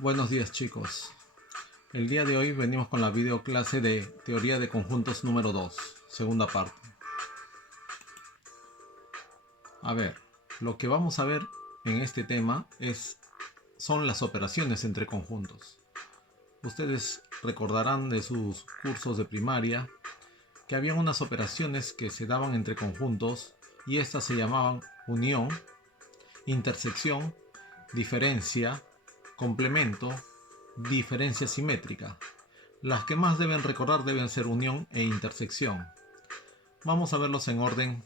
Buenos días, chicos. El día de hoy venimos con la video clase de teoría de conjuntos número 2, segunda parte. A ver, lo que vamos a ver en este tema son las operaciones entre conjuntos. Ustedes recordarán de sus cursos de primaria que había unas operaciones que se daban entre conjuntos y estas se llamaban unión, intersección, diferencia, complemento, diferencia simétrica. Las que más deben recordar deben ser unión e intersección. Vamos a verlos en orden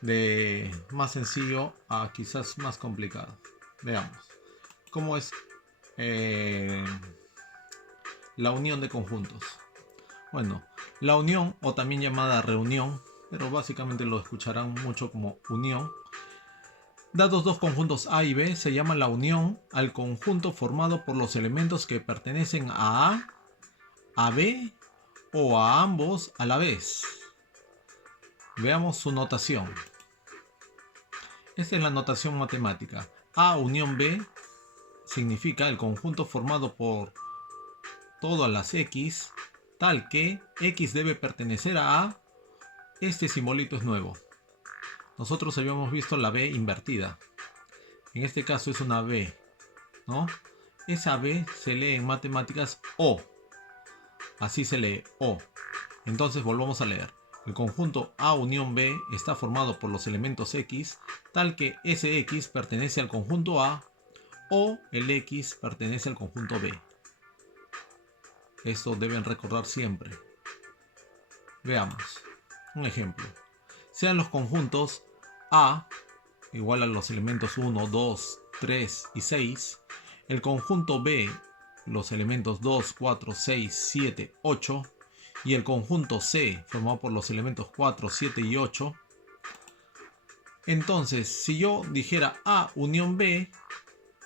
de más sencillo a quizás más complicado. Veamos cómo es la unión de conjuntos. Bueno, la unión, o también llamada reunión, pero básicamente lo escucharán mucho como unión. Dados dos conjuntos A y B, se llama la unión al conjunto formado por los elementos que pertenecen a B o a ambos a la vez. Veamos su notación. Esta es la notación matemática. A unión B significa el conjunto formado por todas las X, tal que X debe pertenecer a A. Este simbolito es nuevo. Nosotros habíamos visto la B invertida. En este caso es una B, ¿no? Esa B se lee en matemáticas O. Así se lee O. Entonces volvamos a leer. El conjunto A unión B está formado por los elementos X, tal que ese X pertenece al conjunto A o el X pertenece al conjunto B. Esto deben recordar siempre. Veamos. Un ejemplo. Sean los conjuntos A igual a los elementos 1, 2, 3 y 6. El conjunto B, los elementos 2, 4, 6, 7, 8. Y el conjunto C, formado por los elementos 4, 7 y 8. Entonces, si yo dijera A unión B,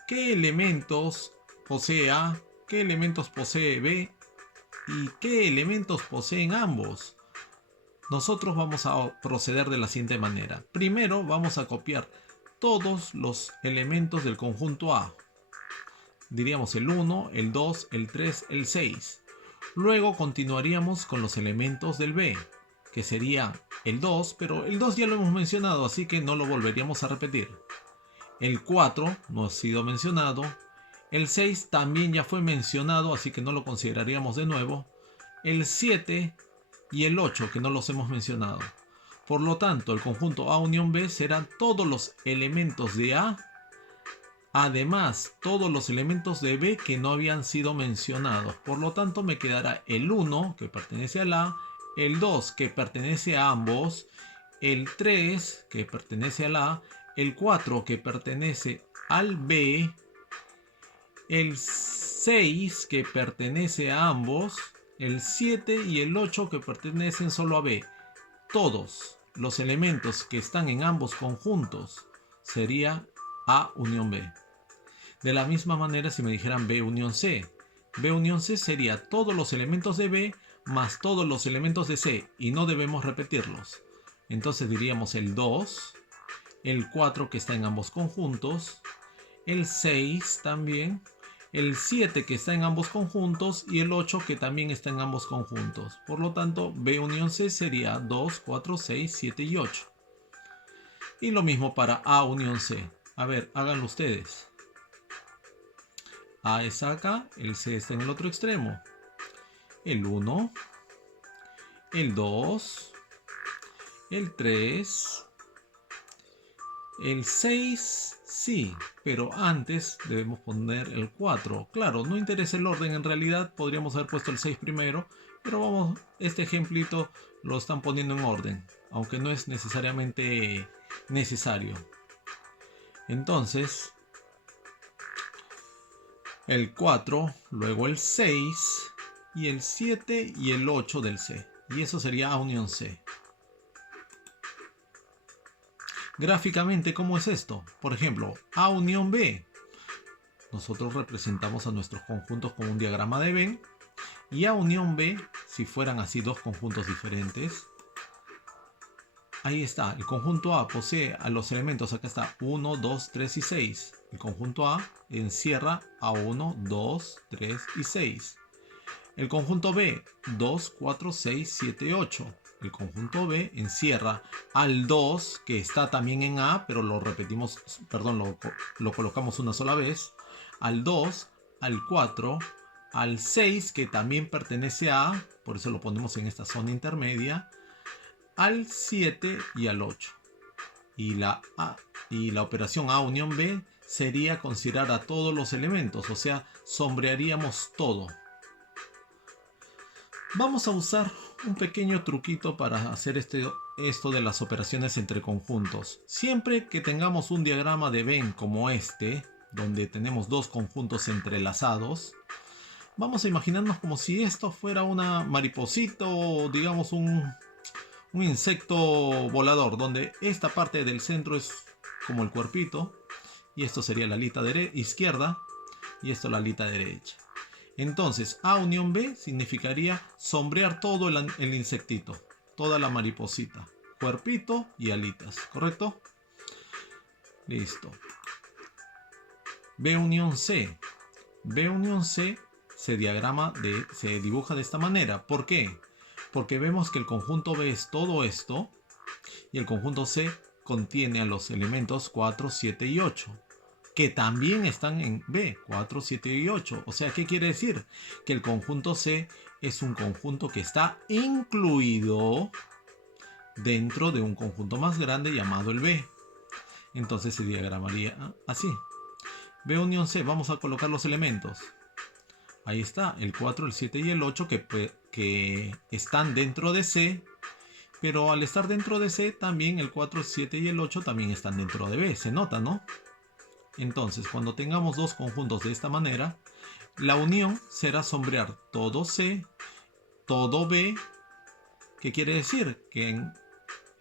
¿qué elementos posee A? ¿Qué elementos posee B? ¿Y qué elementos poseen ambos? Nosotros vamos a proceder de la siguiente manera. Primero vamos a copiar todos los elementos del conjunto A. Diríamos el 1, el 2, el 3, el 6. Luego continuaríamos con los elementos del B, que sería el 2, pero el 2 ya lo hemos mencionado, así que no lo volveríamos a repetir. El 4 no ha sido mencionado. El 6 también ya fue mencionado, así que no lo consideraríamos de nuevo. El 7 y el 8, que no los hemos mencionado. Por lo tanto, el conjunto A unión B serán todos los elementos de A, además todos los elementos de B que no habían sido mencionados. Por lo tanto, me quedará el 1, que pertenece al A, el 2, que pertenece a ambos, el 3, que pertenece al A, el 4, que pertenece al B, el 6, que pertenece a ambos, el 7 y el 8, que pertenecen solo a B. Todos los elementos que están en ambos conjuntos sería A unión B. De la misma manera, si me dijeran B unión C, B unión C sería todos los elementos de B más todos los elementos de C, y no debemos repetirlos. Entonces diríamos el 2, el 4 que está en ambos conjuntos, el 6 también, el 7 que está en ambos conjuntos y el 8 que también está en ambos conjuntos. Por lo tanto, B unión C sería 2, 4, 6, 7 y 8. Y lo mismo para A unión C. A ver, háganlo ustedes. A está acá, el C está en el otro extremo. El 1, el 2, el 3, el 6, sí, pero antes debemos poner el 4. Claro, no interesa el orden, en realidad podríamos haber puesto el 6 primero, pero vamos, este ejemplito lo están poniendo en orden, aunque no es necesariamente necesario. Entonces, el 4, luego el 6, y el 7 y el 8 del C. Y eso sería A unión C. Gráficamente, ¿cómo es esto? Por ejemplo, A unión B. Nosotros representamos a nuestros conjuntos con un diagrama de Venn. Y A unión B, si fueran así dos conjuntos diferentes, Ahí está, el conjunto A posee a los elementos, acá está, 1, 2, 3 y 6. El conjunto A encierra a 1, 2, 3 y 6. El conjunto B, 2, 4, 6, 7, 8. El conjunto B encierra al 2, que está también en A, pero lo repetimos, perdón, lo colocamos una sola vez. Al 2, al 4, al 6, que también pertenece a A, por eso lo ponemos en esta zona intermedia, al 7 y al 8. Y la operación A unión B sería considerar a todos los elementos, o sea, sombrearíamos todo. Vamos a usar un pequeño truquito para hacer esto de las operaciones entre conjuntos. Siempre que tengamos un diagrama de Venn como este, donde tenemos dos conjuntos entrelazados, vamos a imaginarnos como si esto fuera una mariposita o digamos un insecto volador, donde esta parte del centro es como el cuerpito, y esto sería la alita izquierda, y esto la alita derecha. Entonces, A unión B significaría sombrear todo el insectito, toda la mariposita, cuerpito y alitas, ¿correcto? Listo. B unión C. B unión C se dibuja de esta manera. ¿Por qué? Porque vemos que el conjunto B es todo esto y el conjunto C contiene a los elementos 4, 7 y 8. Que también están en B, 4, 7 y 8. O sea, ¿qué quiere decir? Que el conjunto C es un conjunto que está incluido dentro de un conjunto más grande llamado el B. Entonces se diagramaría así. B unión C, vamos a colocar los elementos. Ahí está, el 4, el 7 y el 8 que están dentro de C. Pero al estar dentro de C, también el 4, el 7 y el 8 también están dentro de B. Se nota, ¿no? Entonces, cuando tengamos dos conjuntos de esta manera, la unión será sombrear todo C, todo B, que quiere decir que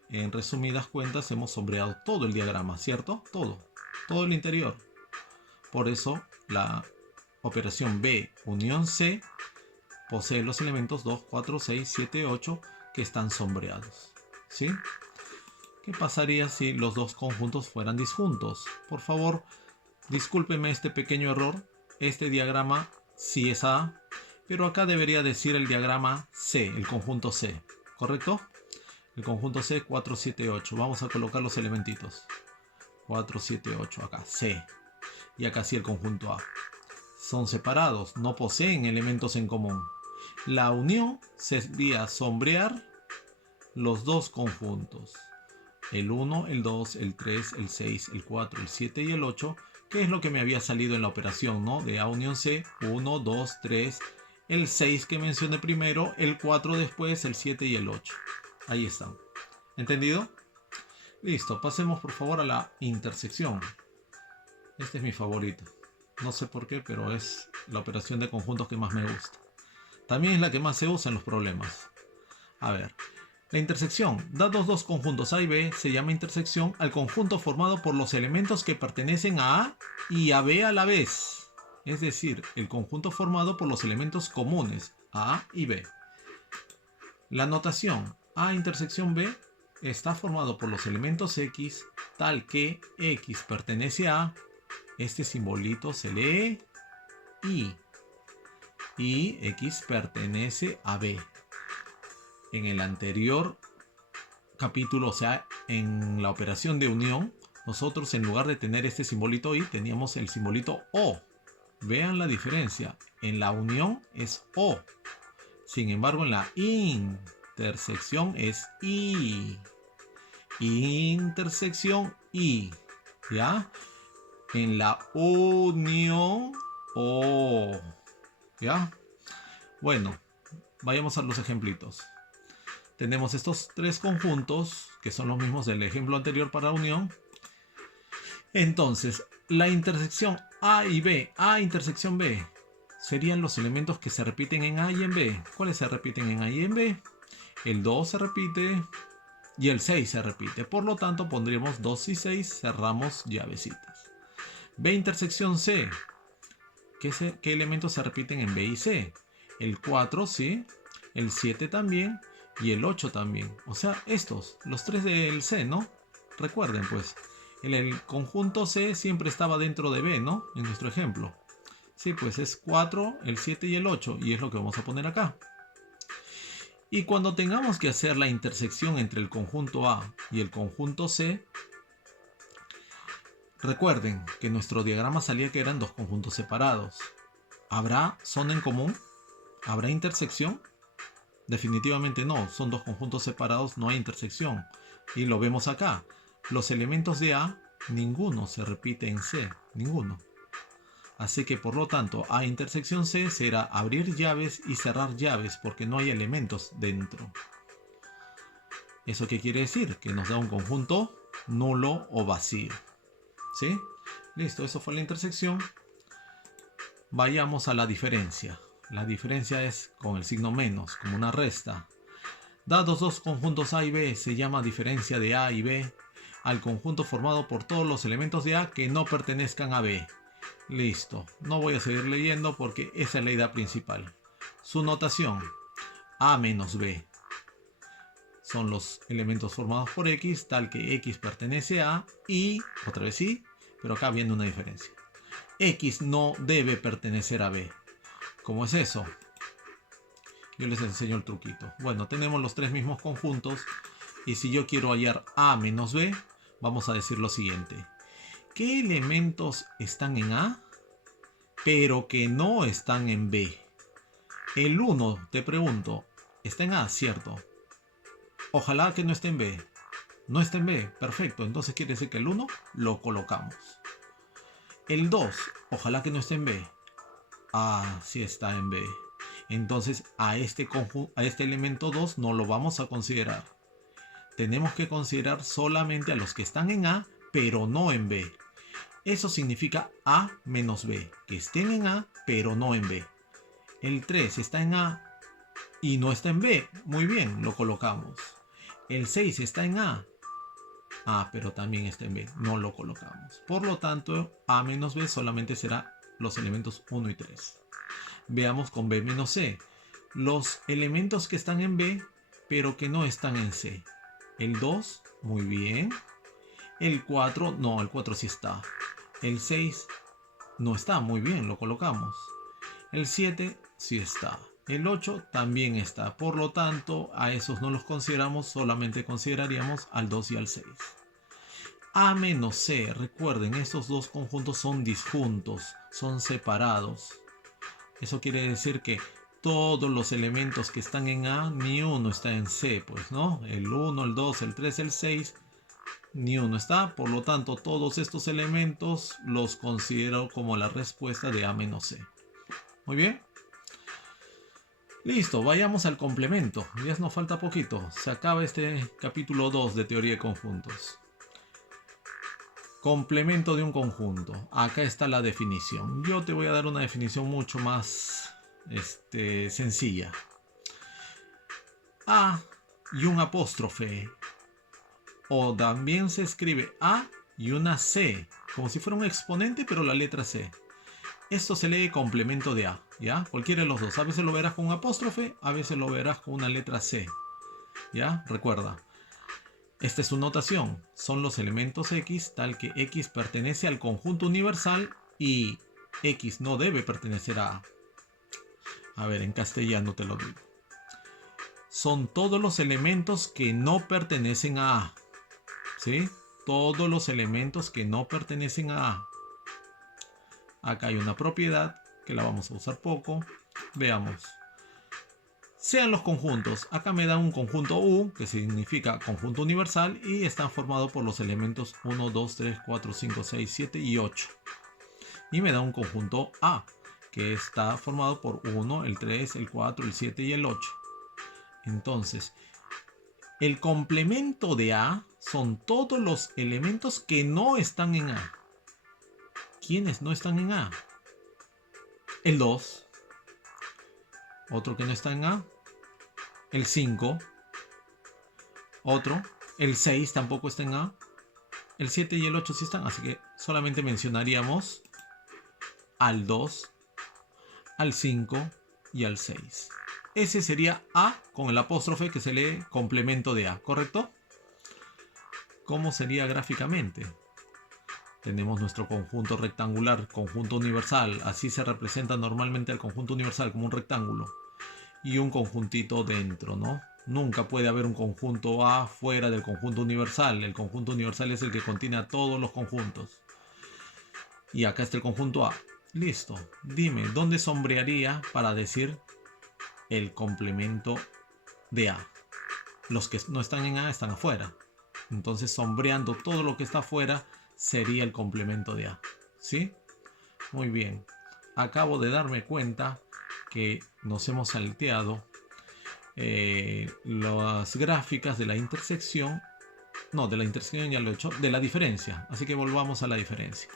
en resumidas cuentas hemos sombreado todo el diagrama, ¿cierto? Todo el interior. Por eso la operación B unión C posee los elementos 2, 4, 6, 7, 8 que están sombreados, ¿sí? ¿Qué pasaría si los dos conjuntos fueran disjuntos? Por favor, discúlpeme este pequeño error. Este diagrama sí es A, pero acá debería decir el diagrama C, el conjunto C, ¿correcto? El conjunto C, 4, 7, 8. Vamos a colocar los elementitos. 4, 7, 8, acá, C. Y acá sí el conjunto A. Son separados, no poseen elementos en común. La unión sería sombrear los dos conjuntos. El 1, el 2, el 3, el 6, el 4, el 7 y el 8, que es lo que me había salido en la operación, ¿no? De A unión C, 1, 2, 3, el 6 que mencioné primero, el 4 después, el 7 y el 8. Ahí están. ¿Entendido? Listo, pasemos por favor a la intersección. Este es mi favorito. No sé por qué, pero es la operación de conjuntos que más me gusta. También es la que más se usa en los problemas. A ver. La intersección, dados dos conjuntos A y B, se llama intersección al conjunto formado por los elementos que pertenecen a A y a B a la vez. Es decir, el conjunto formado por los elementos comunes A y B. La notación A intersección B está formado por los elementos X tal que X pertenece a A. Este simbolito se lee I. Y X pertenece a B. En el anterior capítulo, o sea, en la operación de unión, nosotros en lugar de tener este simbolito I, teníamos el simbolito O. Vean la diferencia. En la unión es O. Sin embargo, en la intersección es I. Intersección I. ¿Ya? En la unión O. ¿Ya? Bueno, vayamos a los ejemplitos. Tenemos estos tres conjuntos, que son los mismos del ejemplo anterior para unión. Entonces, la intersección A y B, A intersección B, serían los elementos que se repiten en A y en B. ¿Cuáles se repiten en A y en B? El 2 se repite y el 6 se repite. Por lo tanto, pondríamos 2 y 6, cerramos llavecitas. B intersección C. ¿Qué elementos se repiten en B y C? El 4, sí. El 7 también. y el 8 también. O sea, estos, los tres del C, ¿no? Recuerden, pues, el conjunto C siempre estaba dentro de B, ¿no? En nuestro ejemplo. Sí, pues es 4, el 7 y el 8, y es lo que vamos a poner acá. Y cuando tengamos que hacer la intersección entre el conjunto A y el conjunto C, recuerden que nuestro diagrama salía que eran dos conjuntos separados. ¿Habrá zona en común? ¿Habrá intersección? Definitivamente no, son dos conjuntos separados, no hay intersección. Y lo vemos acá. Los elementos de A, ninguno se repite en C, ninguno. Así que por lo tanto, A intersección C será abrir llaves y cerrar llaves porque no hay elementos dentro. ¿Eso qué quiere decir? Que nos da un conjunto nulo o vacío. ¿Sí? Listo, eso fue la intersección. Vayamos a la diferencia. La diferencia es con el signo menos, como una resta. Dados dos conjuntos A y B, se llama diferencia de A y B al conjunto formado por todos los elementos de A que no pertenezcan a B. Listo, no voy a seguir leyendo porque esa es la idea principal. Su notación, A menos B. Son los elementos formados por X, tal que X pertenece a y, otra vez sí, pero acá viene una diferencia. X no debe pertenecer a B. ¿Cómo es eso? Yo les enseño el truquito. Bueno, tenemos los tres mismos conjuntos y si yo quiero hallar A menos B, vamos a decir lo siguiente. ¿Qué elementos están en A, pero que no están en B? El 1, te pregunto, está en A, ¿cierto? Ojalá que no esté en B. No está en B, perfecto. Entonces quiere decir que el 1 lo colocamos. El 2, ojalá que no esté en B. Ah, sí está en B. Entonces a este elemento 2 no lo vamos a considerar. Tenemos que considerar solamente a los que están en A, pero no en B. Eso significa A menos B, que estén en A, pero no en B. El 3 está en A y no está en B. Muy bien, lo colocamos. El 6 está en A. Pero también está en B. No lo colocamos. Por lo tanto, A menos B solamente será los elementos 1 y 3. Veamos con B menos C. Los elementos que están en B, pero que no están en C. El 2, muy bien. El 4, no, el 4 sí está. El 6 no está, muy bien, lo colocamos. El 7 sí está. El 8 también está. Por lo tanto, a esos no los consideramos, solamente consideraríamos al 2 y al 6. A menos C, recuerden, estos dos conjuntos son disjuntos, son separados. Eso quiere decir que todos los elementos que están en A, ni uno está en C, pues, ¿no? El 1, el 2, el 3, el 6, ni uno está. Por lo tanto, todos estos elementos los considero como la respuesta de A menos C. Muy bien. Listo, vayamos al complemento. Ya nos falta poquito. Se acaba este capítulo 2 de teoría de conjuntos. Complemento de un conjunto. Acá está la definición. Yo te voy a dar una definición mucho más sencilla. A y un apóstrofe. O también se escribe A y una C. Como si fuera un exponente, pero la letra C. Esto se lee complemento de A, ¿ya? Cualquiera de los dos. A veces lo verás con un apóstrofe, a veces lo verás con una letra C, ¿ya? Recuerda. Esta es su notación. Son los elementos X, tal que X pertenece al conjunto universal y X no debe pertenecer a A. A ver, en castellano te lo digo. Son todos los elementos que no pertenecen a A. ¿Sí? Todos los elementos que no pertenecen a A. Acá hay una propiedad que la vamos a usar poco. Veamos. Sean los conjuntos. Acá me da un conjunto U, que significa conjunto universal, y está formado por los elementos 1, 2, 3, 4, 5, 6, 7 y 8. Y me da un conjunto A, que está formado por 1, el 3, el 4, el 7 y el 8. Entonces, el complemento de A son todos los elementos que no están en A. ¿Quiénes no están en A? El 2. Otro que no está en A. El 5. Otro. El 6 tampoco está en A. El 7 y el 8 sí están. Así que solamente mencionaríamos al 2, al 5 y al 6. ese sería A con el apóstrofe que se lee complemento de A, ¿correcto? ¿Cómo sería gráficamente? Tenemos nuestro conjunto rectangular, conjunto universal, así se representa normalmente el conjunto universal como un rectángulo. Y un conjuntito dentro, ¿no? Nunca puede haber un conjunto A fuera del conjunto universal. El conjunto universal es el que contiene a todos los conjuntos. Y acá está el conjunto A. Listo. Dime, ¿dónde sombrearía para decir el complemento de A? Los que no están en A están afuera. Entonces, sombreando todo lo que está afuera sería el complemento de A. ¿Sí? Muy bien. Acabo de darme cuenta que nos hemos salteado las gráficas de la intersección. No, de la intersección ya lo he hecho. De la diferencia. Así que volvamos a la diferencia.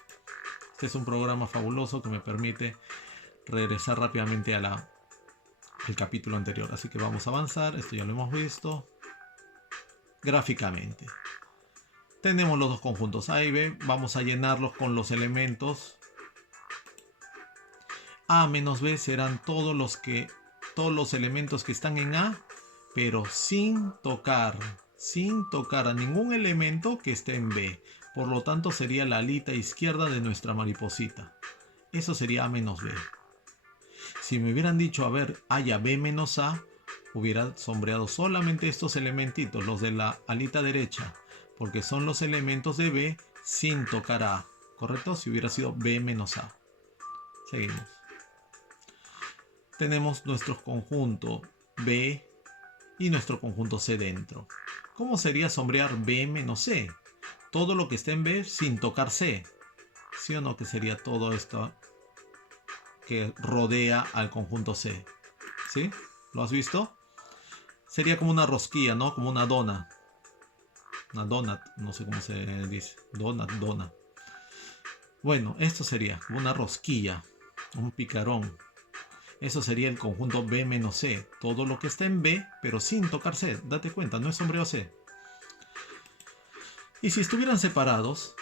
Este es un programa fabuloso que me permite regresar rápidamente al capítulo anterior. Así que vamos a avanzar. Esto ya lo hemos visto. Gráficamente. Tenemos los dos conjuntos A y B. Vamos a llenarlos con los elementos. A menos B serán todos los elementos que están en A, pero sin tocar a ningún elemento que esté en B. Por lo tanto, sería la alita izquierda de nuestra mariposita. Eso sería A menos B. Si me hubieran dicho, a ver, haya B menos A, hubiera sombreado solamente estos elementitos, los de la alita derecha, porque son los elementos de B sin tocar a A, ¿correcto? Si hubiera sido B menos A. Seguimos. Tenemos nuestro conjunto B y nuestro conjunto C dentro. ¿Cómo sería sombrear B menos C? Todo lo que esté en B sin tocar C. ¿Sí o no? Que sería todo esto que rodea al conjunto C. ¿Sí? ¿Lo has visto? Sería como una rosquilla, ¿no? Como una dona. Una donut, no sé cómo se dice. Dona. Bueno, esto sería como una rosquilla, un picarón. Eso sería el conjunto B menos C. Todo lo que está en B, pero sin tocar C. Date cuenta, no es sombreo C. Y si estuvieran separados,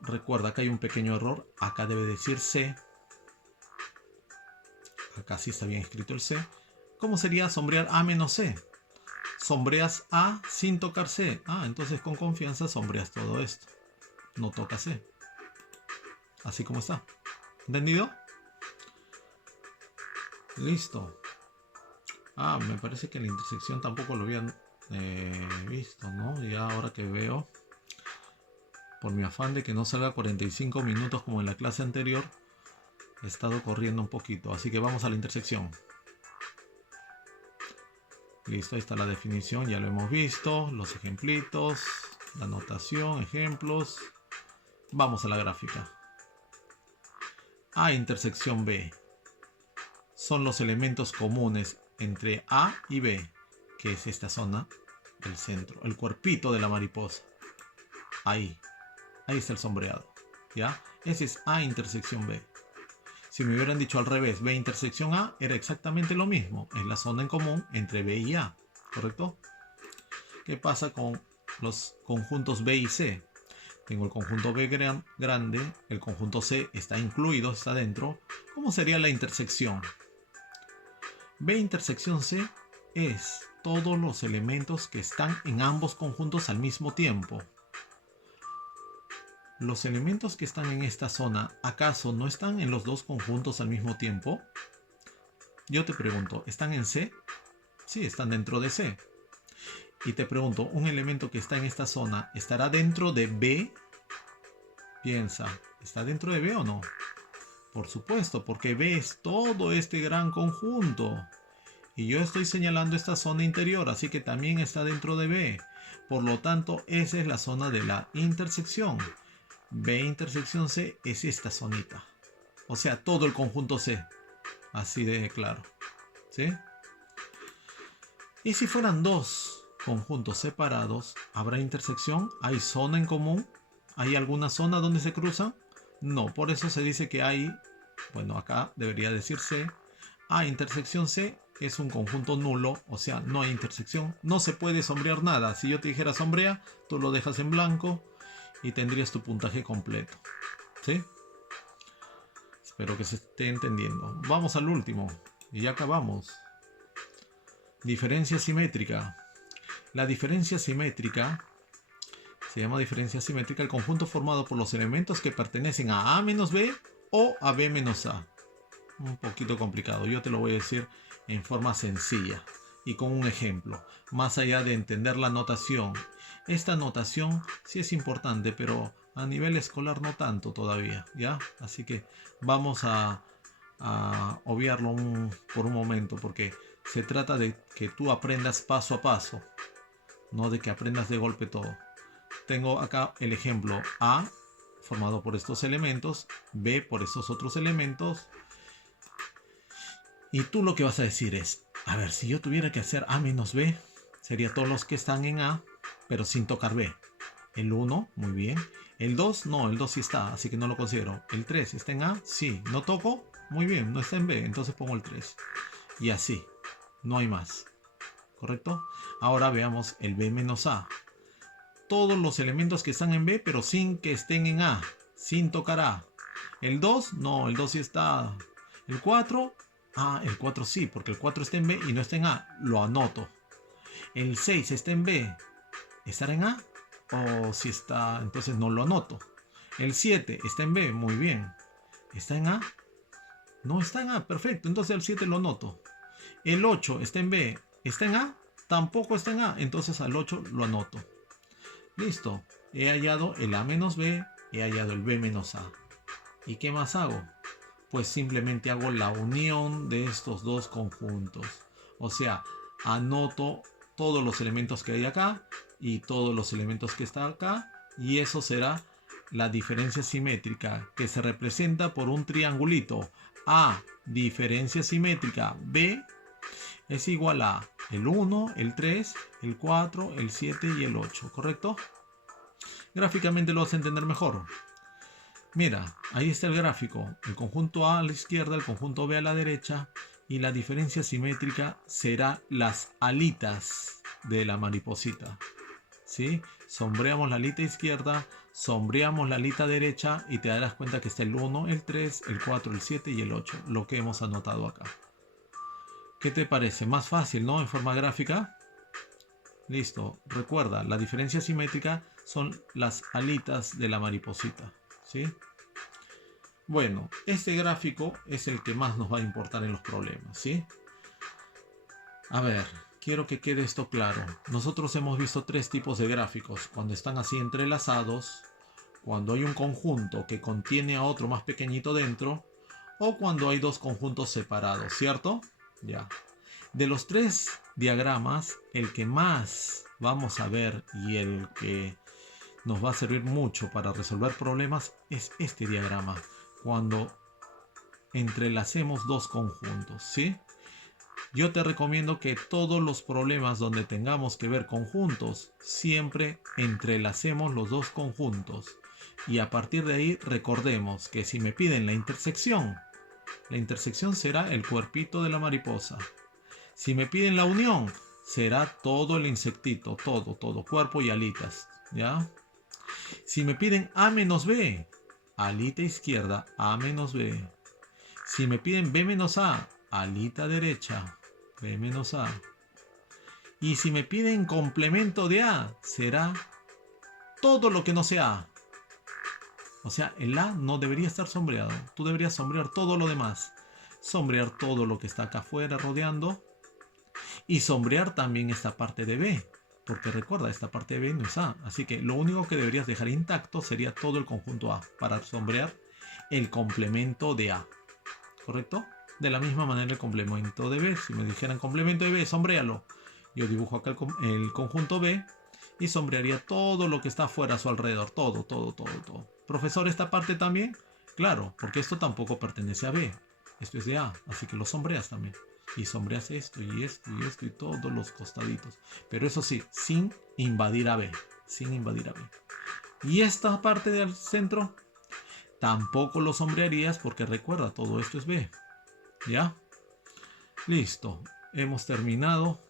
recuerda que hay un pequeño error. Acá debe decir C. Acá sí está bien escrito el C. ¿Cómo sería sombrear A menos C? Sombreas A sin tocar C. Entonces con confianza sombreas todo esto. No toca C. Así como está. ¿Entendido? Listo. Me parece que la intersección tampoco lo habían visto, ¿no? Y ahora que veo, por mi afán de que no salga 45 minutos como en la clase anterior, he estado corriendo un poquito. Así que vamos a la intersección. Listo, ahí está la definición, ya lo hemos visto. Los ejemplitos, la notación, ejemplos. Vamos a la gráfica. A intersección B. Son los elementos comunes entre A y B, que es esta zona del centro, el cuerpito de la mariposa. Ahí está el sombreado, ¿ya? Ese es A intersección B. Si me hubieran dicho al revés, B intersección A, era exactamente lo mismo. Es la zona en común entre B y A, ¿correcto? ¿Qué pasa con los conjuntos B y C? Tengo el conjunto B grande, el conjunto C está incluido, está dentro. ¿Cómo sería la intersección? B intersección C es todos los elementos que están en ambos conjuntos al mismo tiempo. ¿Los elementos que están en esta zona acaso no están en los dos conjuntos al mismo tiempo? Yo te pregunto, ¿están en C? Sí, están dentro de C. Y te pregunto, ¿un elemento que está en esta zona estará dentro de B? Piensa, ¿está dentro de B o no? Por supuesto, porque B es todo este gran conjunto. Y yo estoy señalando esta zona interior, así que también está dentro de B. Por lo tanto, esa es la zona de la intersección. B intersección C es esta zonita. O sea, todo el conjunto C. Así de claro. ¿Sí? Y si fueran dos conjuntos separados, ¿habrá intersección? ¿Hay zona en común? ¿Hay alguna zona donde se cruzan? No, por eso se dice que hay, bueno, acá debería decir C. A intersección C es un conjunto nulo, o sea, no hay intersección. No se puede sombrear nada. Si yo te dijera sombrea, tú lo dejas en blanco y tendrías tu puntaje completo. ¿Sí? Espero que se esté entendiendo. Vamos al último y ya acabamos. Diferencia simétrica. La diferencia simétrica se llama diferencia simétrica el conjunto formado por los elementos que pertenecen a menos B o a B menos A. Un poquito complicado, yo te lo voy a decir en forma sencilla y con un ejemplo, más allá de entender la notación. Esta notación sí es importante, pero a nivel escolar no tanto todavía, ¿ya? Así que vamos a obviarlo por un momento, porque se trata de que tú aprendas paso a paso, no de que aprendas de golpe todo. Tengo acá el ejemplo A formado por estos elementos, B por estos otros elementos, y tú lo que vas a decir es, a ver, si yo tuviera que hacer A menos B, sería todos los que están en A, pero sin tocar B. El 1, muy bien. El 2, no, el 2 sí está, así que no lo considero. El 3, ¿está en A? Sí. ¿No toco? Muy bien, no está en B, entonces pongo el 3. Y así, no hay más. ¿Correcto? Ahora veamos el B menos A. Todos los elementos que están en B, pero sin que estén en A, sin tocar A. El 2, no, el 2 sí está. El 4, el 4 sí, porque el 4 está en B y no está en A, lo anoto. El 6 está en B, ¿estará en A? O si está, entonces no lo anoto. El 7 está en B, muy bien. ¿Está en A? No está en A, perfecto, entonces el 7 lo anoto. El 8 está en B, ¿está en A? Tampoco está en A, entonces al 8 lo anoto. Listo, he hallado el A menos B, he hallado el B menos A. ¿Y qué más hago? Pues simplemente hago la unión de estos dos conjuntos. O sea, anoto todos los elementos que hay acá y todos los elementos que están acá, y eso será la diferencia simétrica, que se representa por un triangulito. A, diferencia simétrica B, es igual a el 1, el 3, el 4, el 7 y el 8, ¿correcto? Gráficamente lo vas a entender mejor. Mira, ahí está el gráfico. El conjunto A la izquierda, el conjunto B a la derecha, y la diferencia simétrica será las alitas de la mariposita. ¿Sí? Sombreamos la alita izquierda, sombreamos la alita derecha y te darás cuenta que está el 1, el 3, el 4, el 7 y el 8, lo que hemos anotado acá. ¿Qué te parece? Más fácil, ¿no? En forma gráfica. Listo. Recuerda, la diferencia simétrica son las alitas de la mariposita. ¿Sí? Bueno, este gráfico es el que más nos va a importar en los problemas, ¿sí? A ver, quiero que quede esto claro. Nosotros hemos visto tres tipos de gráficos. Cuando están así entrelazados, cuando hay un conjunto que contiene a otro más pequeñito dentro, o cuando hay dos conjuntos separados, ¿cierto? Ya. De los tres diagramas, el que más vamos a ver y el que nos va a servir mucho para resolver problemas es este diagrama, cuando entrelacemos dos conjuntos, ¿sí? Yo te recomiendo que todos los problemas donde tengamos que ver conjuntos, siempre entrelacemos los dos conjuntos. Y a partir de ahí recordemos que si me piden la intersección será el cuerpito de la mariposa. Si me piden la unión, será todo el insectito, todo, cuerpo y alitas, ¿ya? Si me piden A menos B, alita izquierda, A menos B. Si me piden B menos A, alita derecha, B menos A. Y si me piden complemento de A, será todo lo que no sea A. O sea, el A no debería estar sombreado. Tú deberías sombrear todo lo demás. Sombrear todo lo que está acá afuera rodeando. Y sombrear también esta parte de B. Porque recuerda, esta parte de B no es A. Así que lo único que deberías dejar intacto sería todo el conjunto A. Para sombrear el complemento de A. ¿Correcto? De la misma manera el complemento de B. Si me dijeran complemento de B, sombréalo. Yo dibujo acá el conjunto B. Y sombrearía todo lo que está afuera a su alrededor. Todo. Profesor, ¿esta parte también? Claro, porque esto tampoco pertenece a B. Esto es de A. Así que lo sombreas también. Y sombreas esto y esto y esto y todos los costaditos. Pero eso sí, sin invadir a B. Sin invadir a B. Y esta parte del centro tampoco lo sombrearías porque recuerda, todo esto es B. ¿Ya? Listo. Hemos terminado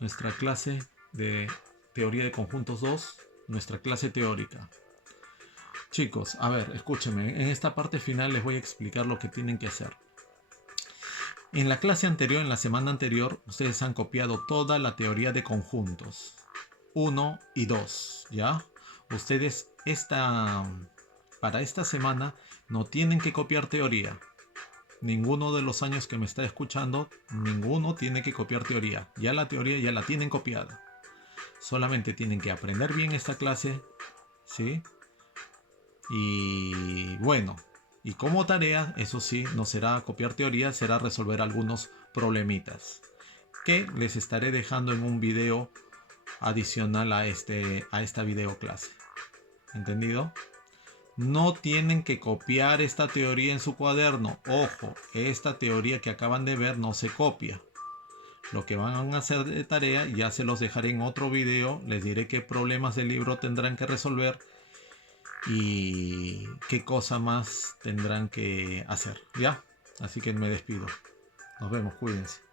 nuestra clase de teoría de conjuntos 2. Nuestra clase teórica. Chicos, a ver, escúchenme. En esta parte final les voy a explicar lo que tienen que hacer. En la clase anterior, en la semana anterior, ustedes han copiado toda la teoría de conjuntos 1 y 2, ¿ya? Ustedes para esta semana no tienen que copiar teoría. Ninguno de los años que me está escuchando, ninguno tiene que copiar teoría. Ya la teoría ya la tienen copiada. Solamente tienen que aprender bien esta clase, ¿sí? Y bueno, y como tarea, eso sí, no será copiar teoría, será resolver algunos problemitas que les estaré dejando en un video adicional a esta video clase. ¿Entendido? No tienen que copiar esta teoría en su cuaderno. Ojo, esta teoría que acaban de ver no se copia. Lo que van a hacer de tarea ya se los dejaré en otro video. Les diré qué problemas del libro tendrán que resolver y qué cosa más tendrán que hacer. ¿Ya? Así que me despido. Nos vemos, cuídense.